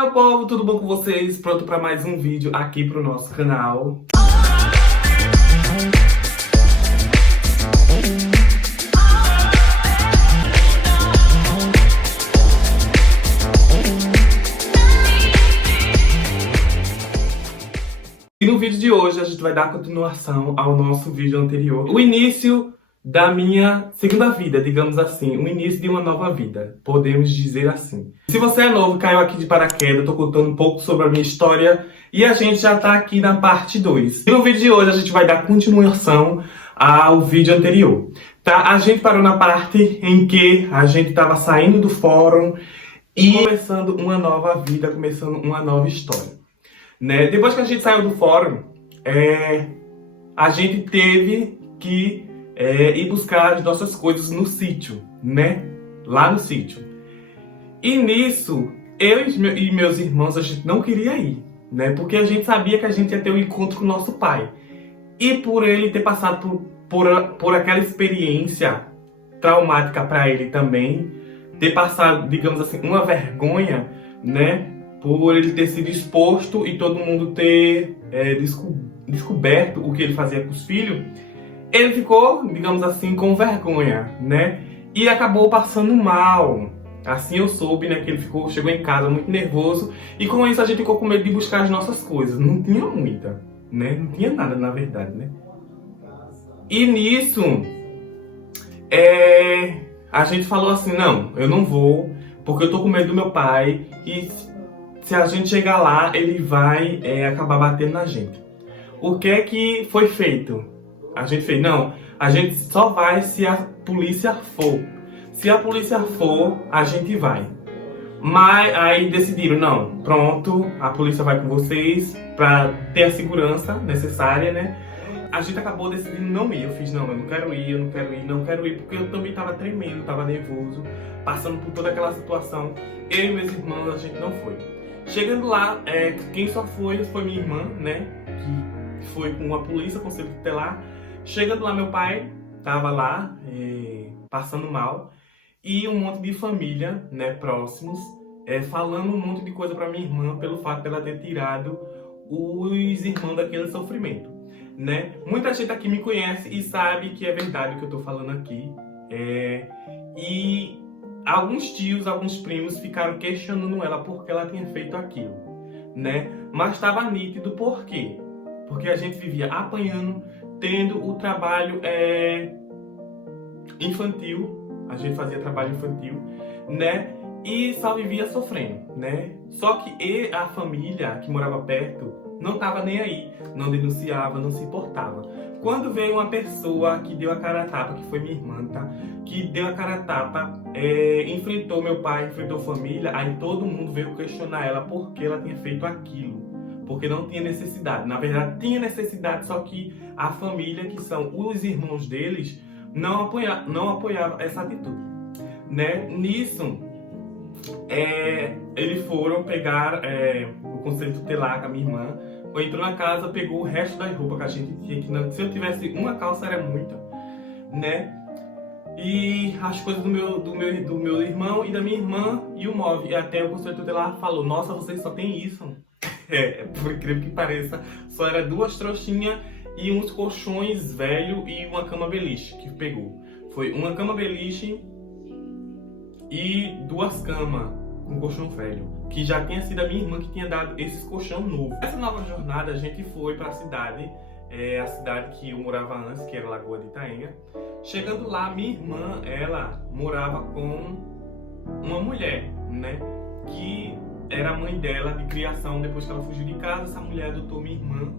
Fala, meu povo, tudo bom com vocês? Pronto para mais um vídeo aqui pro nosso canal. E no vídeo de hoje a gente vai dar continuação ao nosso vídeo anterior. O início da minha segunda vida, digamos assim. O início de uma nova vida, podemos dizer assim. Se você é novo, caiu aqui de paraquedas, eu tô contando um pouco sobre a minha história e a gente já tá aqui na parte 2. E no vídeo de hoje a gente vai dar continuação ao vídeo anterior. Tá? A gente parou na parte em que a gente tava saindo do fórum e começando uma nova vida, começando uma nova história. Né? Depois que a gente saiu do fórum, a gente teve que ir buscar as nossas coisas no sítio, né? Lá no sítio. E nisso, eu e meus irmãos, a gente não queria ir, né? Porque a gente sabia que a gente ia ter um encontro com o nosso pai. E por ele ter passado por aquela experiência traumática para ele também, ter passado, digamos assim, uma vergonha, né? Por ele ter sido exposto e todo mundo ter descoberto o que ele fazia com os filhos, ele ficou, digamos assim, com vergonha, né? E acabou passando mal. Assim eu soube, né, que ele chegou em casa muito nervoso e com isso a gente ficou com medo de buscar as nossas coisas. Não tinha muita, né? Não tinha nada, na verdade, né? E nisso, a gente falou assim, não, eu não vou, porque eu tô com medo do meu pai e se a gente chegar lá, ele vai acabar batendo na gente. O que é que foi feito? A gente fez, não, a gente só vai se a polícia for. Se a polícia for, a gente vai. Mas aí decidiram, não, pronto, a polícia vai com vocês pra ter a segurança necessária, né? A gente acabou decidindo não ir. Eu fiz, não, eu não quero ir, eu não quero ir, não quero ir, porque eu também tava tremendo, tava nervoso, passando por toda aquela situação. Eu e meus irmãos, a gente não foi. Chegando lá, quem só foi minha irmã, né? Que foi com a polícia, conselho tutelar. Chegando lá, meu pai tava lá, passando mal. E um monte de família, né, próximos, falando um monte de coisa pra minha irmã pelo fato dela ter tirado os irmãos daquele sofrimento, né? Muita gente aqui me conhece e sabe que é verdade o que eu tô falando aqui. E alguns tios, alguns primos ficaram questionando ela porque ela tinha feito aquilo, né? Mas estava nítido por quê? Porque a gente vivia apanhando, tendo o trabalho infantil, a gente fazia trabalho infantil, né? E só vivia sofrendo, né? Só que a família que morava perto não estava nem aí, não denunciava, não se importava. Quando veio uma pessoa que deu a cara a tapa, que foi minha irmã, tá? Que deu a cara a tapa, enfrentou meu pai, enfrentou a família, aí todo mundo veio questionar ela por que ela tinha feito aquilo. Porque não tinha necessidade. Na verdade, tinha necessidade, só que a família, que são os irmãos deles, não apoiava essa atitude, né? Nisso, eles foram pegar o conselho tutelar com a minha irmã, entrou na casa, pegou o resto das roupas que a gente tinha, que se eu tivesse uma calça era muita, né? E as coisas do meu irmão e da minha irmã e o móvel. E até o conselho tutelar falou, nossa, vocês só tem isso. Por incrível que pareça, só era 2 trouxinhas e uns colchões velhos e uma cama beliche que pegou. Foi uma cama beliche e 2 camas com colchão velho, que já tinha sido a minha irmã que tinha dado esses colchão novo. Nessa nova jornada a gente foi para a cidade que eu morava antes, que era Lagoa de Itaenga. Chegando lá, minha irmã, ela morava com uma mulher, né, que era a mãe dela de criação. Depois que ela fugiu de casa, essa mulher adotou minha irmã,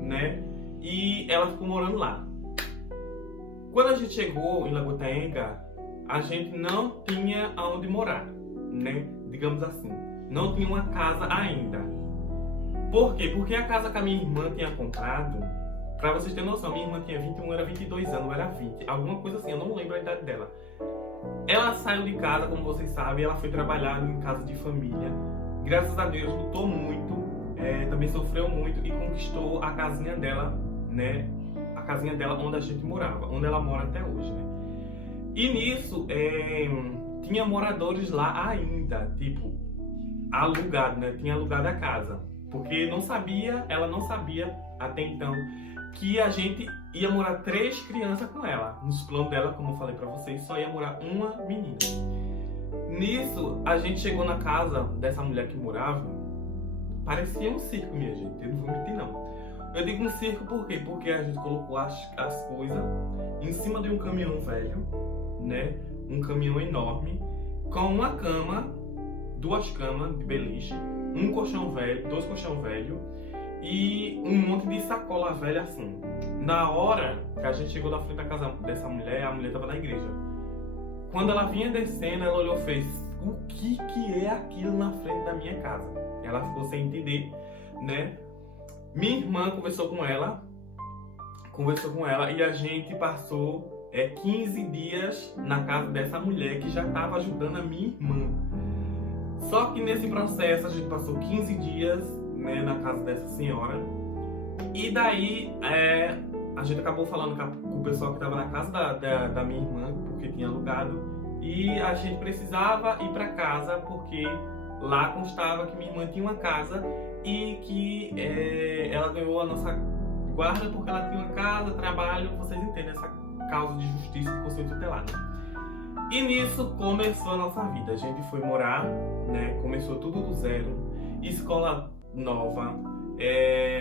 né? E ela ficou morando lá. Quando a gente chegou em Lagoa de Itaenga, a gente não tinha aonde morar, né? Digamos assim. Não tinha uma casa ainda. Por quê? Porque a casa que a minha irmã tinha comprado, pra vocês terem noção, minha irmã tinha 21, era 22 anos, era 20. Alguma coisa assim, eu não lembro a idade dela. Ela saiu de casa, como vocês sabem, ela foi trabalhar em casa de família. Graças a Deus, lutou muito, também sofreu muito e conquistou a casinha dela, né? A casinha dela onde a gente morava, onde ela mora até hoje, né? E nisso, tinha moradores lá ainda, tipo, alugado, né? Tinha alugado a casa. Porque ela não sabia até então que a gente ia morar 3 crianças com ela. Nos planos dela, como eu falei pra vocês, só ia morar uma menina. Nisso, a gente chegou na casa dessa mulher que morava, parecia um circo, minha gente, eu não vou mentir não. Eu digo um circo por quê? Porque a gente colocou as coisas em cima de um caminhão velho, né? Um caminhão enorme, com uma cama, 2 camas de beliche, um colchão velho, 2 colchão velho e um monte de sacola velha assim. Na hora que a gente chegou na frente da casa dessa mulher, a mulher estava na igreja. Quando ela vinha descendo, ela olhou e fez: o que é aquilo na frente da minha casa? Ela ficou sem entender, né? Minha irmã conversou com ela e a gente passou 15 dias na casa dessa mulher que já estava ajudando a minha irmã. Só que nesse processo a gente passou 15 dias, né, na casa dessa senhora. E daí a gente acabou falando com o pessoal que estava na casa da minha irmã, porque tinha alugado. E a gente precisava ir para casa, porque lá constava que minha irmã tinha uma casa e que ela ganhou a nossa guarda porque ela tinha uma casa, trabalho, vocês entendem essa causa de justiça de conselho tutelar, né? E nisso começou a nossa vida. A gente foi morar, né? Começou tudo do zero, escola nova,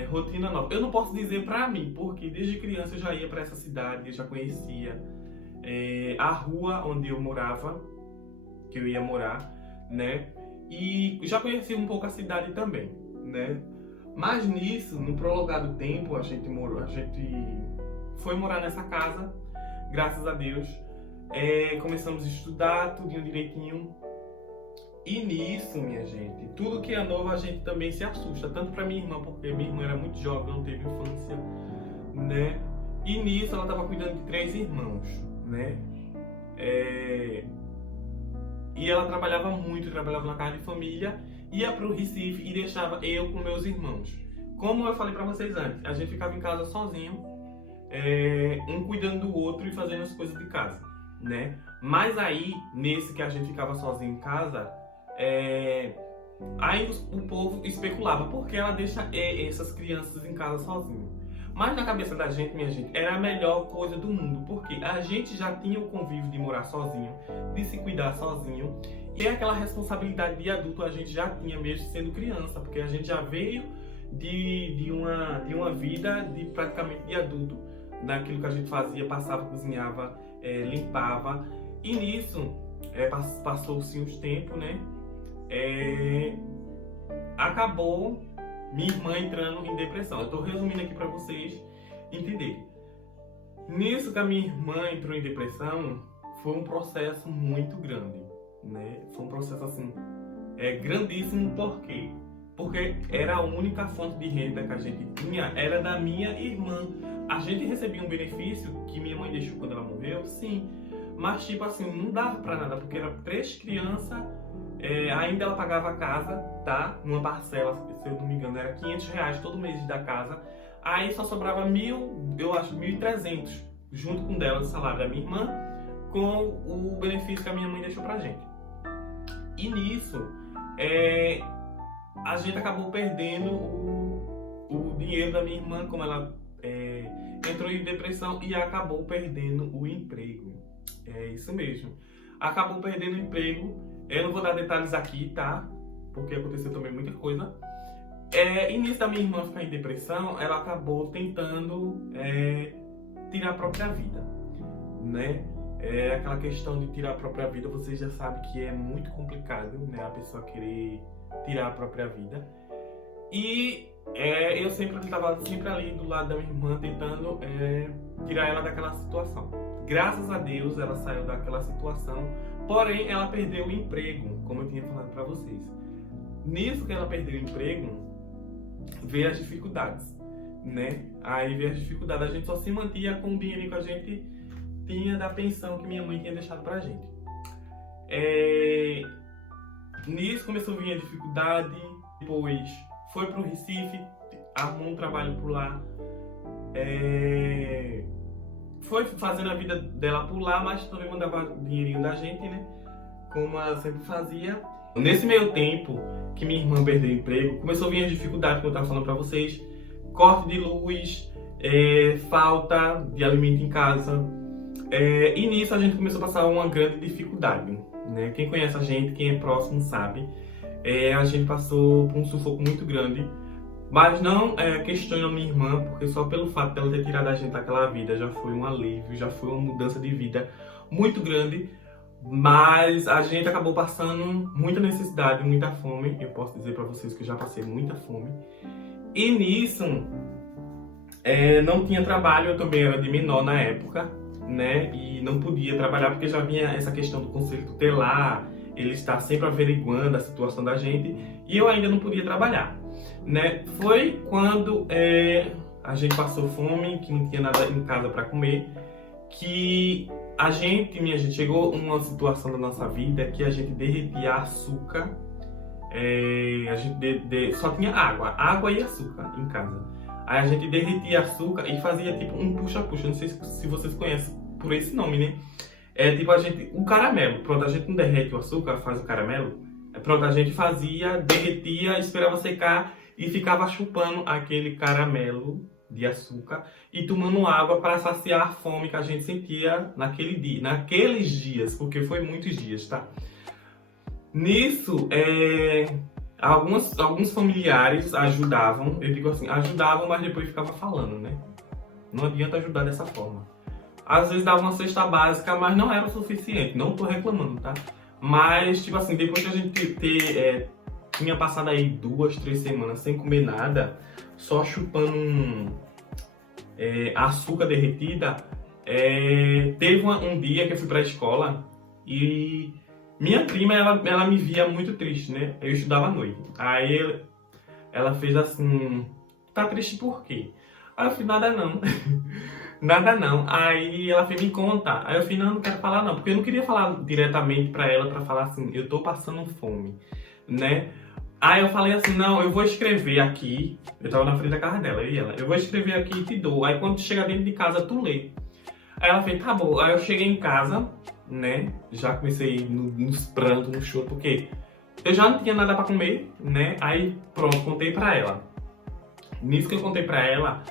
rotina nova. Eu não posso dizer pra mim, porque desde criança eu já ia pra essa cidade, eu já conhecia a rua onde eu morava, que eu ia morar, né? E já conhecia um pouco a cidade também, né? Mas nisso, no prolongado tempo, a gente foi morar nessa casa, graças a Deus. Começamos a estudar tudinho direitinho. E nisso, minha gente, tudo que é novo a gente também se assusta, tanto pra minha irmã, porque minha irmã era muito jovem, não teve infância, né? E nisso ela estava cuidando de 3 irmãos, né? E ela trabalhava muito, trabalhava na casa de família, ia pro Recife e deixava eu com meus irmãos. Como eu falei pra vocês antes, a gente ficava em casa sozinho, um cuidando do outro e fazendo as coisas de casa, né? Mas aí, nesse que a gente ficava sozinho em casa, aí o povo especulava, por que ela deixa essas crianças em casa sozinho? Mas na cabeça da gente, minha gente, era a melhor coisa do mundo, porque a gente já tinha o convívio de morar sozinho, de se cuidar sozinho, e aquela responsabilidade de adulto a gente já tinha mesmo sendo criança, porque a gente já veio de uma vida de praticamente de adulto, naquilo que a gente fazia, passava, cozinhava, limpava, e nisso passou-se uns tempos, né? Acabou minha irmã entrando em depressão. Eu estou resumindo aqui para vocês entenderem. Nisso que a minha irmã entrou em depressão, foi um processo muito grande, né? Foi um processo assim, grandíssimo. Por quê? Porque era a única fonte de renda que a gente tinha, era da minha irmã. A gente recebia um benefício que minha mãe deixou quando ela morreu, sim. Mas tipo assim, não dava pra nada, porque era 3 crianças, ainda ela pagava a casa, tá? Numa parcela, se eu não me engano, era R$500 todo mês da casa. Aí só sobrava 1.300, junto com dela, o salário da minha irmã, com o benefício que a minha mãe deixou pra gente. E nisso, a gente acabou perdendo o dinheiro da minha irmã, como ela entrou em depressão e acabou perdendo o emprego. É isso mesmo. Acabou perdendo o emprego. Eu não vou dar detalhes aqui, tá? Porque aconteceu também muita coisa. Início da minha irmã ficar em depressão, ela acabou tentando tirar a própria vida, né? Aquela questão de tirar a própria vida, vocês já sabem que é muito complicado, né? A pessoa querer tirar a própria vida. E eu sempre estava sempre ali do lado da minha irmã, tentando tirar ela daquela situação. Graças a Deus ela saiu daquela situação, porém ela perdeu o emprego, como eu tinha falado para vocês. Nisso que ela perdeu o emprego, veio as dificuldades, né? Aí veio as dificuldades, a gente só se mantinha com o dinheiro que a gente tinha da pensão que minha mãe tinha deixado pra gente. Nisso começou a vir a dificuldade, depois foi pro Recife, arrumou um trabalho por lá, foi fazendo a vida dela por lá, mas também mandava dinheirinho da gente, né? Como ela sempre fazia. Nesse meio tempo que minha irmã perdeu o emprego, começou a vir as dificuldades que eu estava falando para vocês. Corte de luz, falta de alimento em casa. E nisso a gente começou a passar uma grande dificuldade, né? Quem conhece a gente, quem é próximo sabe, a gente passou por um sufoco muito grande. Mas não questiono a minha irmã, porque só pelo fato dela ter tirado a gente daquela vida já foi um alívio, já foi uma mudança de vida muito grande. Mas a gente acabou passando muita necessidade, muita fome. Eu posso dizer para vocês que eu já passei muita fome. E nisso, não tinha trabalho, eu também era de menor na época, né? E não podia trabalhar porque já vinha essa questão do conselho tutelar, ele está sempre averiguando a situação da gente, e eu ainda não podia trabalhar, né? Foi quando a gente passou fome, que não tinha nada em casa para comer, que minha gente, chegou uma situação da nossa vida que a gente derretia açúcar, a gente só tinha água e açúcar em casa. Aí a gente derretia açúcar e fazia tipo um puxa-puxa, não sei se vocês conhecem por esse nome, né? Tipo o caramelo, pronto, a gente não derrete o açúcar, faz o caramelo. Pronto, a gente fazia, derretia, esperava secar e ficava chupando aquele caramelo de açúcar e tomando água para saciar a fome que a gente sentia naqueles dias, porque foi muitos dias, tá? Nisso, alguns familiares ajudavam, eu digo assim, ajudavam, mas depois ficava falando, né? Não adianta ajudar dessa forma. Às vezes dava uma cesta básica, mas não era o suficiente, não tô reclamando, tá? Mas, tipo assim, depois que a gente tinha passado aí 2, 3 semanas sem comer nada, só chupando açúcar derretida, teve um dia que eu fui pra escola e minha prima, ela me via muito triste, né? Eu estudava à noite. Aí ela fez assim, tá triste por quê? Aí eu falei, nada não. Nada não. Aí ela fez, me conta. Aí eu falei, não quero falar não, porque eu não queria falar diretamente pra ela, pra falar assim, eu tô passando fome, né? Aí eu falei assim, não, eu vou escrever aqui, eu tava na frente da casa dela, eu vou escrever aqui e te dou. Aí quando tu chegar dentro de casa, tu lê. Aí ela fez, tá bom. Aí eu cheguei em casa, né, já comecei nos prantos, no choro, porque eu já não tinha nada pra comer, né, aí pronto, contei pra ela. Nisso que eu contei pra ela,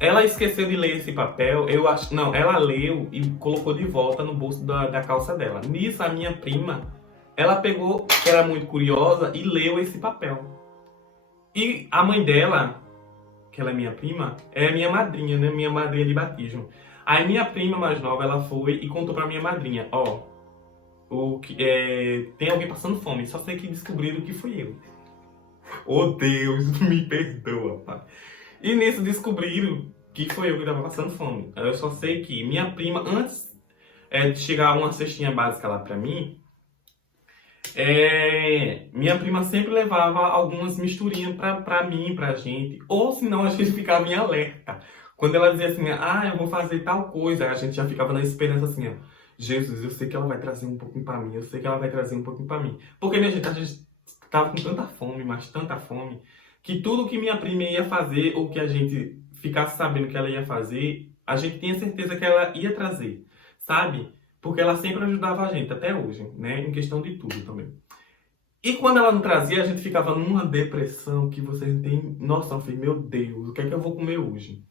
ela esqueceu de ler esse papel, ela leu e colocou de volta no bolso da calça dela. Nisso a minha prima, ela pegou, que era muito curiosa, e leu esse papel. E a mãe dela, que ela é minha prima, é minha madrinha, né, minha madrinha de batismo. Aí minha prima mais nova, ela foi e contou pra minha madrinha, tem alguém passando fome, só sei que descobriram que fui eu. Oh Deus, me perdoa, pai. E nisso descobriram que foi eu que tava passando fome. Eu só sei que minha prima, antes de chegar uma cestinha básica lá pra mim, minha prima sempre levava algumas misturinhas pra mim, pra gente. Ou senão a gente ficava em alerta. Quando ela dizia assim, eu vou fazer tal coisa, a gente já ficava na esperança assim, ó. Jesus, eu sei que ela vai trazer um pouquinho pra mim, eu sei que ela vai trazer um pouquinho pra mim. Porque, minha gente, a gente tava com tanta fome, mas tanta fome, que tudo que minha prima ia fazer, ou que a gente ficasse sabendo que ela ia fazer, a gente tinha certeza que ela ia trazer, sabe? Porque ela sempre ajudava a gente, até hoje, né? Em questão de tudo também. E quando ela não trazia, a gente ficava numa depressão que vocês não têm noção. Eu falei, meu Deus, o que é que eu vou comer hoje?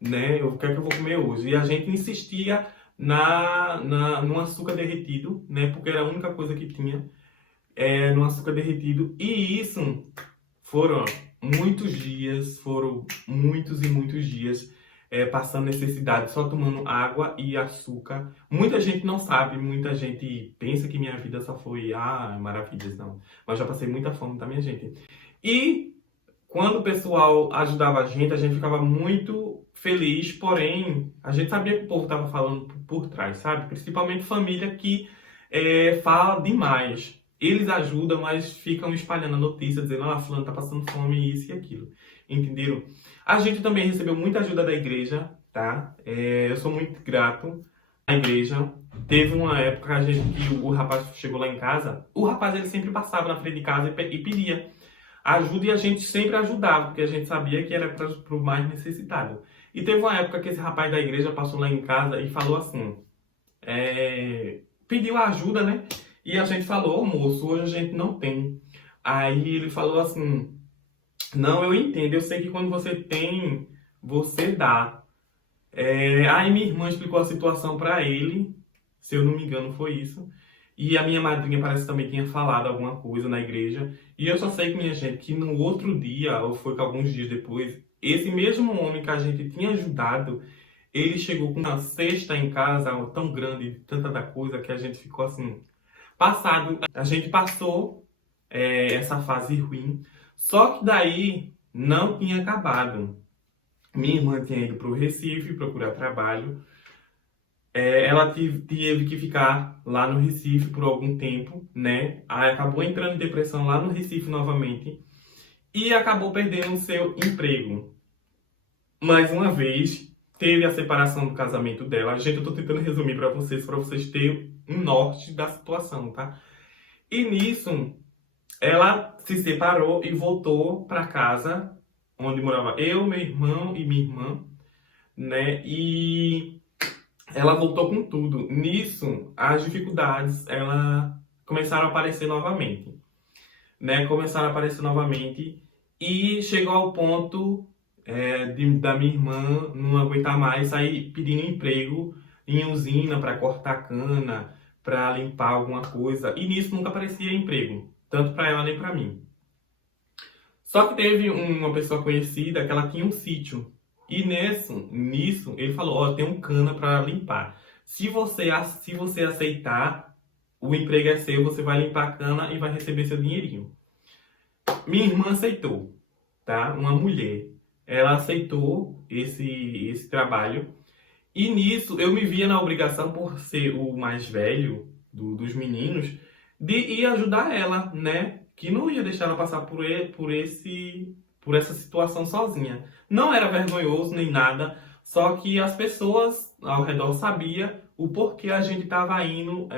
Né? O que é que eu vou comer hoje? E a gente insistia no açúcar derretido, né? Porque era a única coisa que tinha no açúcar derretido. E isso foram muitos dias, foram muitos e muitos dias passando necessidade, só tomando água e açúcar. Muita gente não sabe, muita gente pensa que minha vida só foi maravilhas, não. Mas já passei muita fome, tá, minha gente? E quando o pessoal ajudava a gente ficava muito feliz, porém, a gente sabia que o povo estava falando por trás, sabe? Principalmente família que fala demais. Eles ajudam, mas ficam espalhando a notícia, dizendo, fulano tá passando fome, isso e aquilo. Entenderam? A gente também recebeu muita ajuda da igreja, tá? Eu sou muito grato à igreja. Teve uma época que o rapaz chegou lá em casa, o rapaz ele sempre passava na frente de casa e pedia ajuda, e a gente sempre ajudava, porque a gente sabia que era para o mais necessitado. E teve uma época que esse rapaz da igreja passou lá em casa e falou assim, pediu ajuda, né? E a gente falou, moço, hoje a gente não tem. Aí ele falou assim, não, eu entendo, eu sei que quando você tem, você dá. Aí minha irmã explicou a situação pra ele, se eu não me engano foi isso. E a minha madrinha parece que também tinha falado alguma coisa na igreja. E eu só sei que, minha gente, que no outro dia, ou foi que alguns dias depois, esse mesmo homem que a gente tinha ajudado, ele chegou com uma cesta em casa tão grande, tanta da coisa, que a gente ficou assim, passado. A gente passou essa fase ruim. Só que daí não tinha acabado. Minha irmã tinha ido para o Recife procurar trabalho. Ela teve que ficar lá no Recife por algum tempo, né? Aí acabou entrando em depressão lá no Recife novamente e acabou perdendo o seu emprego. Mais uma vez, teve a separação do casamento dela. Gente, eu tô tentando resumir para vocês terem um norte da situação, tá? E nisso, ela se separou e voltou para casa onde morava eu, meu irmão e minha irmã, né? E ela voltou com tudo. Nisso, as dificuldades, ela começaram a aparecer novamente, né? Começaram a aparecer novamente e chegou ao ponto da minha irmã não aguentar mais sair pedindo emprego em usina para cortar cana, para limpar alguma coisa. E nisso nunca aparecia emprego, tanto para ela nem para mim. Só que teve uma pessoa conhecida que ela tinha um sítio. E nisso ele falou, ó, tem um cana para limpar. Se você aceitar, o emprego é seu, você vai limpar a cana e vai receber seu dinheirinho. Minha irmã aceitou, tá? Uma mulher. Ela aceitou esse trabalho. E nisso eu me via na obrigação, por ser o mais velho dos meninos, de ir ajudar ela, né? Que não ia deixar ela passar por essa situação sozinha. Não era vergonhoso nem nada, só que as pessoas ao redor sabiam o porquê a gente estava indo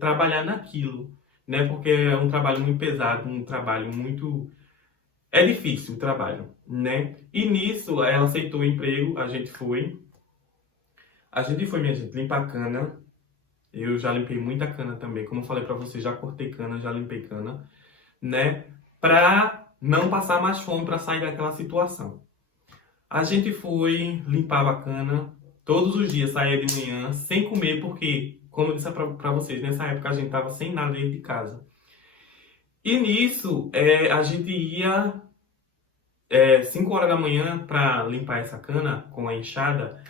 trabalhar naquilo, né? Porque é um trabalho muito pesado, um trabalho muito... É difícil o trabalho, né? E nisso ela aceitou o emprego, a gente foi. A gente foi, minha gente, limpar cana. Eu já limpei muita cana também. Como eu falei pra vocês, já cortei cana, já limpei cana, né? Pra não passar mais fome, pra sair daquela situação. A gente foi, limpava a cana. Todos os dias saía de manhã sem comer, porque, como eu disse pra vocês, nessa época a gente tava sem nada dentro de casa. E nisso, a gente ia 5 horas da manhã pra limpar essa cana com a enxada.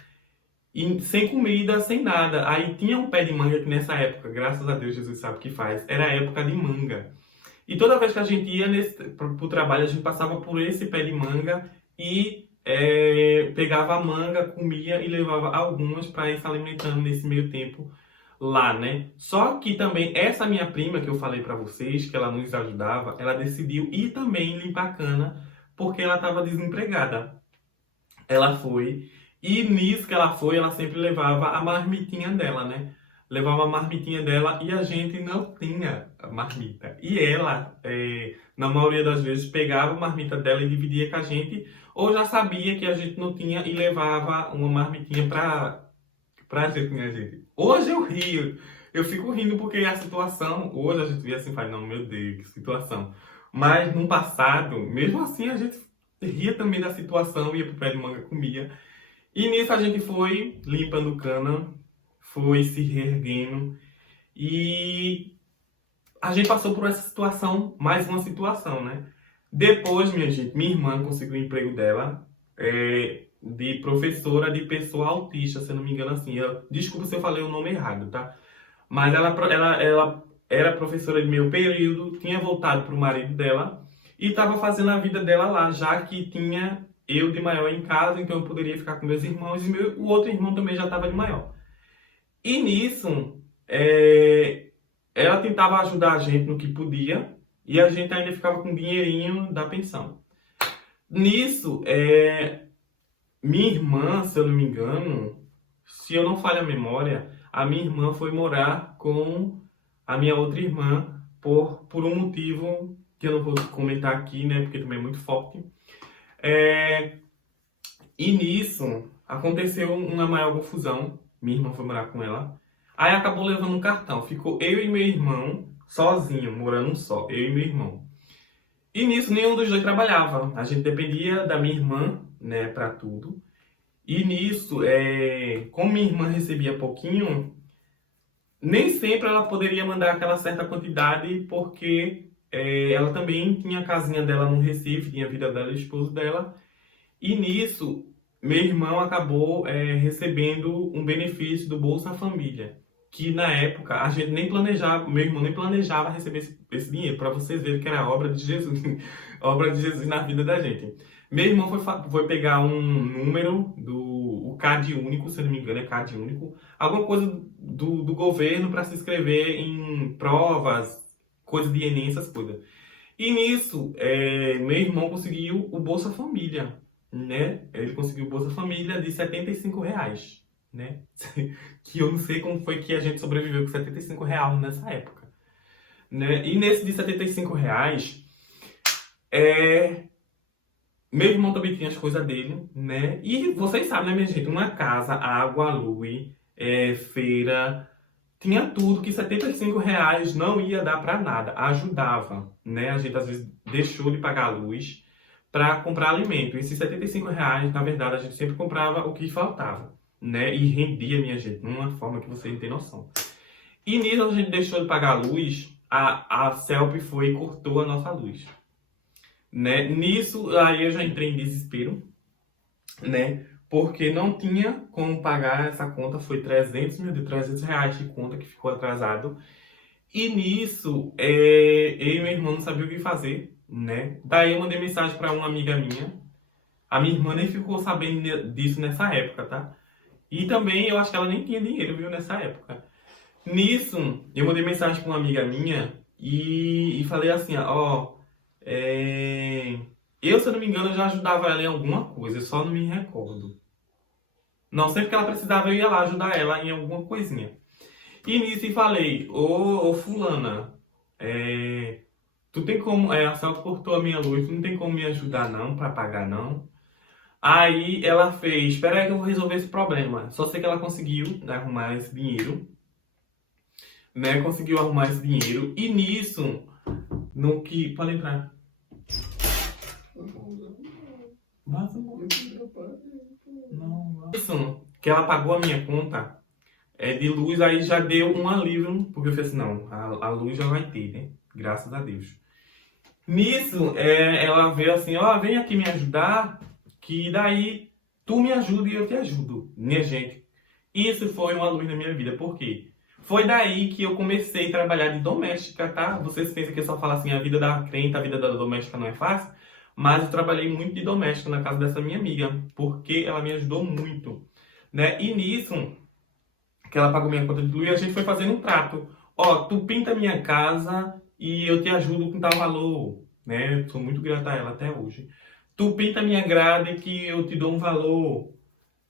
E sem comida, sem nada. Aí tinha um pé de manga que nessa época, graças a Deus, Jesus sabe o que faz, era a época de manga. E toda vez que a gente ia pro trabalho, a gente passava por esse pé de manga e pegava a manga, comia e levava algumas para ir se alimentando nesse meio tempo lá, né? Só que também essa minha prima que eu falei para vocês, que ela nos ajudava, ela decidiu ir também limpar cana porque ela estava desempregada. Ela foi. E nisso que ela foi, ela sempre levava a marmitinha dela, né? Levava a marmitinha dela e a gente não tinha a marmita. E ela, na maioria das vezes, pegava a marmita dela e dividia com a gente, ou já sabia que a gente não tinha e levava uma marmitinha pra gente, minha gente. Hoje eu rio. Eu fico rindo porque a situação, hoje a gente vê assim e fala, não, meu Deus, que situação. Mas no passado, mesmo assim, a gente ria também da situação, ia pro pé de manga, comia. E nisso a gente foi limpando cana, foi se reerguendo e a gente passou por essa situação, mais uma situação, né? Depois, minha gente, minha irmã conseguiu o emprego dela de professora de pessoa autista, se eu não me engano assim. Desculpa se eu falei o nome errado, tá? Mas ela era professora de meio período, tinha voltado para o marido dela e estava fazendo a vida dela lá, já que tinha eu de maior em casa, então eu poderia ficar com meus irmãos e o outro irmão também já estava de maior. E nisso, ela tentava ajudar a gente no que podia e a gente ainda ficava com o dinheirinho da pensão. Nisso, minha irmã, se eu não me engano, se eu não falho a memória, a minha irmã foi morar com a minha outra irmã por um motivo que eu não vou comentar aqui, né, porque também é muito forte. E nisso aconteceu uma maior confusão. Minha irmã foi morar com ela. Aí acabou levando um cartão. Ficou eu e meu irmão sozinho, morando só, eu e meu irmão. E nisso nenhum dos dois trabalhava. A gente dependia da minha irmã, né, para tudo. E nisso, como minha irmã recebia pouquinho, nem sempre ela poderia mandar aquela certa quantidade, porque ela também tinha a casinha dela no Recife, tinha a vida dela e o esposo dela. E nisso, meu irmão acabou recebendo um benefício do Bolsa Família, que na época a gente nem planejava, meu irmão nem planejava receber esse dinheiro, para vocês verem que era obra de Jesus, obra de Jesus na vida da gente. Meu irmão foi pegar um número o CAD único, se eu não me engano é CAD único, alguma coisa do governo para se inscrever em provas, coisa de Enem, essas coisas. E nisso, meu irmão conseguiu o Bolsa Família, né? Ele conseguiu o Bolsa Família de R$ 75, né? Que eu não sei como foi que a gente sobreviveu com R$ 75 nessa época, né? E nesse de R$ 75, meu irmão também tinha as coisas dele, né? E vocês sabem, né, minha gente? Uma casa, água, luz, feira, tinha tudo que R$ 75 não ia dar para nada. Ajudava, né? A gente às vezes deixou de pagar a luz para comprar alimento. E esses R$ 75, na verdade, a gente sempre comprava o que faltava, né? E rendia, minha gente, de uma forma que vocês não têm noção. E nisso a gente deixou de pagar a luz, a Celp foi e cortou a nossa luz, né? Nisso, aí eu já entrei em desespero, né? Porque não tinha como pagar essa conta, foi R$ 300 de conta que ficou atrasado. E nisso, eu e meu irmão não sabia o que fazer, né? Daí eu mandei mensagem para uma amiga minha. A minha irmã nem ficou sabendo disso nessa época, tá? E também eu acho que ela nem tinha dinheiro, viu, nessa época. Nisso, eu mandei mensagem para uma amiga minha e falei assim, ó, eu, se eu não me engano, eu já ajudava ela em alguma coisa, eu só não me recordo. Não, sempre que ela precisava, eu ia lá ajudar ela em alguma coisinha. E nisso falei, ô fulana, tu tem como, a Celso cortou a minha luz, tu não tem como me ajudar não, pra pagar não? Aí ela fez, espera aí que eu vou resolver esse problema. Só sei que ela conseguiu, né, arrumar esse dinheiro, né, conseguiu arrumar esse dinheiro. E nisso, no que, pode entrar. Mas não, isso, que ela pagou a minha conta de luz, aí já deu um alívio, porque eu falei assim, não, a luz já vai ter, né? Graças a Deus. Nisso, ela veio assim, ó, vem aqui me ajudar, que daí tu me ajuda e eu te ajudo, minha gente. Isso foi uma luz na minha vida, por quê? Foi daí que eu comecei a trabalhar de doméstica, tá? Vocês pensam que eu só falo assim, a vida da crente, a vida da doméstica não é fácil? Mas eu trabalhei muito de doméstica na casa dessa minha amiga, porque ela me ajudou muito, né? E nisso, que ela pagou minha conta de luz, a gente foi fazendo um trato. Ó, tu pinta minha casa e eu te ajudo com tal valor, né? Sou muito grata a ela até hoje. Tu pinta minha grade que eu te dou um valor.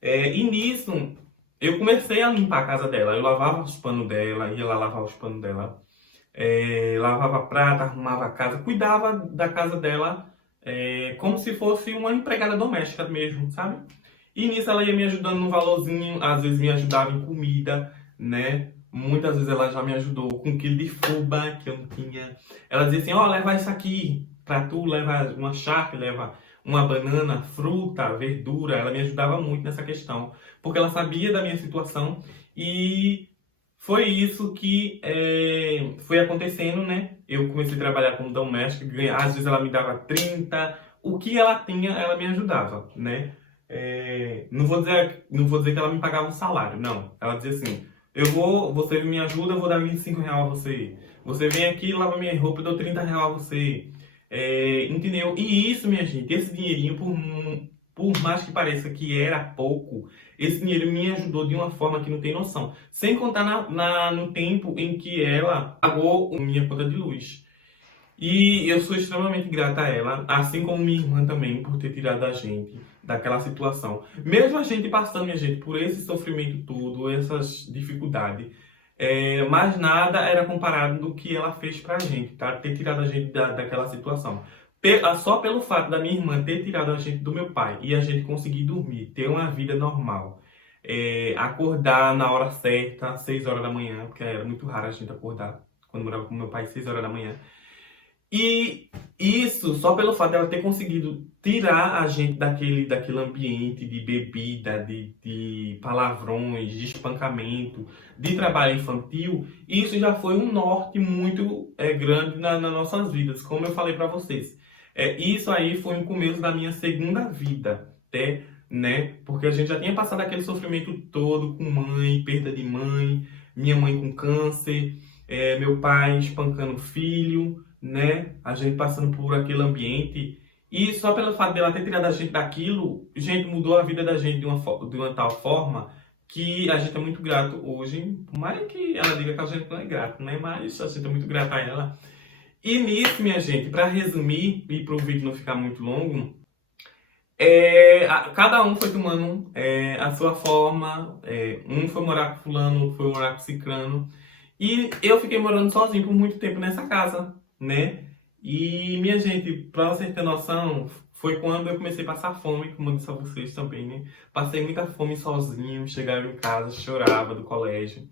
E nisso, eu comecei a limpar a casa dela. Eu lavava os panos dela, ia lá lavar os panos dela. Lavava a prata, arrumava a casa, cuidava da casa dela como se fosse uma empregada doméstica mesmo, sabe? E nisso ela ia me ajudando no valorzinho, às vezes me ajudava em comida, né? Muitas vezes ela já me ajudou com 1 quilo de fubá que eu não tinha. Ela dizia assim, ó, leva isso aqui pra tu, leva uma charque, leva uma banana, fruta, verdura. Ela me ajudava muito nessa questão, porque ela sabia da minha situação e foi isso que foi acontecendo, né? Eu comecei a trabalhar como doméstica, às vezes ela me dava 30, o que ela tinha, ela me ajudava, né? Não vou dizer que ela me pagava um salário, não. Ela dizia assim, você me ajuda, eu vou dar R$ 25 a você. Você vem aqui, lava minha roupa, eu dou R$ 30 a você. Entendeu? E isso, minha gente, esse dinheirinho, por mais que pareça que era pouco, esse dinheiro me ajudou de uma forma que não tem noção. Sem contar no tempo em que ela pagou a minha conta de luz. E eu sou extremamente grata a ela, assim como minha irmã também, por ter tirado a gente daquela situação. Mesmo a gente passando, minha gente, por esse sofrimento todo, essas dificuldades, mas nada era comparado do que ela fez pra gente, tá? Ter tirado a gente daquela situação. Só pelo fato da minha irmã ter tirado a gente do meu pai e a gente conseguir dormir, ter uma vida normal, acordar na hora certa, 6 horas da manhã, porque era muito raro a gente acordar quando eu morava com meu pai, 6 horas da manhã. E isso, só pelo fato dela ter conseguido tirar a gente daquele ambiente de bebida, de palavrões, de espancamento, de trabalho infantil, isso já foi um norte muito grande nas nossas vidas, como eu falei para vocês. Isso aí foi um começo da minha segunda vida, né? Porque a gente já tinha passado aquele sofrimento todo com mãe, perda de mãe, minha mãe com câncer, meu pai espancando filho, né? A gente passando por aquele ambiente. E só pelo fato dela ter tirado a gente daquilo, gente, mudou a vida da gente de uma tal forma que a gente é muito grato hoje. Por mais que ela diga que a gente não é grato, né? Mas a gente é muito grato a ela. E nisso, minha gente, para resumir e para o vídeo não ficar muito longo, cada um foi tomando a sua forma. Um foi morar com fulano, outro foi morar com cicrano. E eu fiquei morando sozinho por muito tempo nessa casa, né? E, minha gente, pra vocês terem noção, foi quando eu comecei a passar fome, como eu disse a vocês também, né? Passei muita fome sozinho, chegava em casa, chorava do colégio,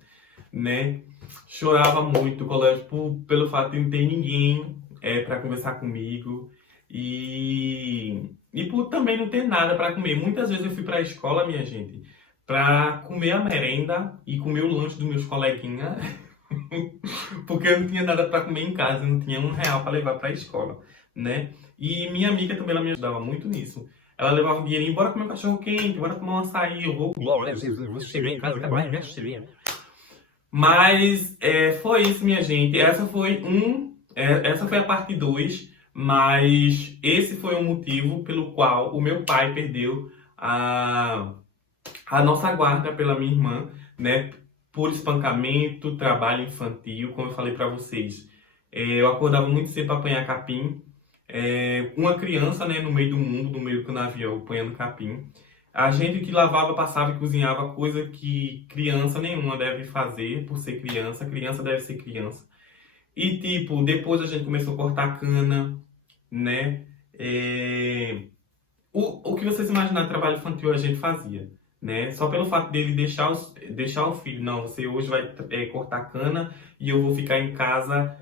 né? Chorava muito do colégio pelo fato de não ter ninguém pra conversar comigo e por também não ter nada pra comer. Muitas vezes eu fui pra escola, minha gente, pra comer a merenda e comer o lanche dos meus coleguinhas. Porque eu não tinha nada para comer em casa, não tinha R$1 para levar para a escola, né? E minha amiga também, ela me ajudava muito nisso. Ela levava o dinheirinho, bora comer um cachorro quente, bora tomar um açaí, eu vou... Mas foi isso, minha gente. Essa foi a parte 2, mas esse foi o motivo pelo qual o meu pai perdeu a nossa guarda pela minha irmã, né? Por espancamento, trabalho infantil, como eu falei para vocês. Eu acordava muito cedo para apanhar capim. Uma criança, né, no meio do mundo, no meio do canavial, apanhando capim. A gente que lavava, passava e cozinhava, coisa que criança nenhuma deve fazer por ser criança. Criança deve ser criança. E, tipo, depois a gente começou a cortar cana, né? O que vocês imaginarem de trabalho infantil a gente fazia, né? Só pelo fato dele deixar o filho, não, você hoje vai cortar cana e eu vou ficar em casa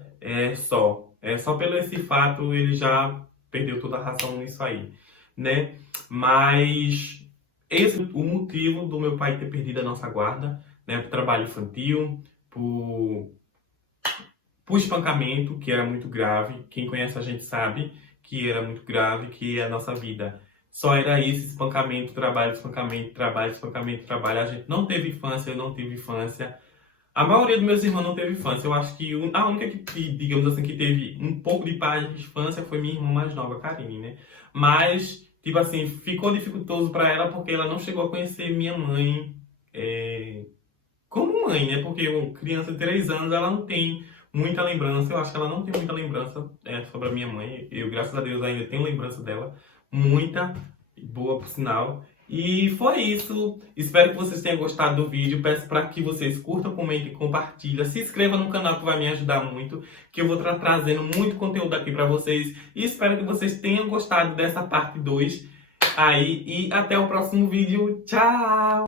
só. Só pelo esse fato ele já perdeu toda a razão nisso aí, né? Mas esse é o motivo do meu pai ter perdido a nossa guarda, né? Por trabalho infantil, por espancamento, que era muito grave. Quem conhece a gente sabe que era muito grave, que a nossa vida só era isso, espancamento, trabalho, espancamento, trabalho, espancamento, trabalho. A gente não teve infância, eu não tive infância. A maioria dos meus irmãos não teve infância. Eu acho que a única que, digamos assim, que teve um pouco de paz de infância foi minha irmã mais nova, Karine, né? Mas, tipo assim, ficou dificultoso para ela porque ela não chegou a conhecer minha mãe como mãe, né? Porque uma criança de 3 anos, ela não tem muita lembrança. Eu acho que ela não tem muita lembrança sobre a minha mãe. Eu, graças a Deus, ainda tenho lembrança dela. Muita, boa por sinal. E foi isso. Espero que vocês tenham gostado do vídeo. Peço para que vocês curtam, comentem, compartilhem. Se inscreva no canal que vai me ajudar muito. Que eu vou estar trazendo muito conteúdo aqui para vocês. E espero que vocês tenham gostado dessa parte 2 aí. E até o próximo vídeo. Tchau!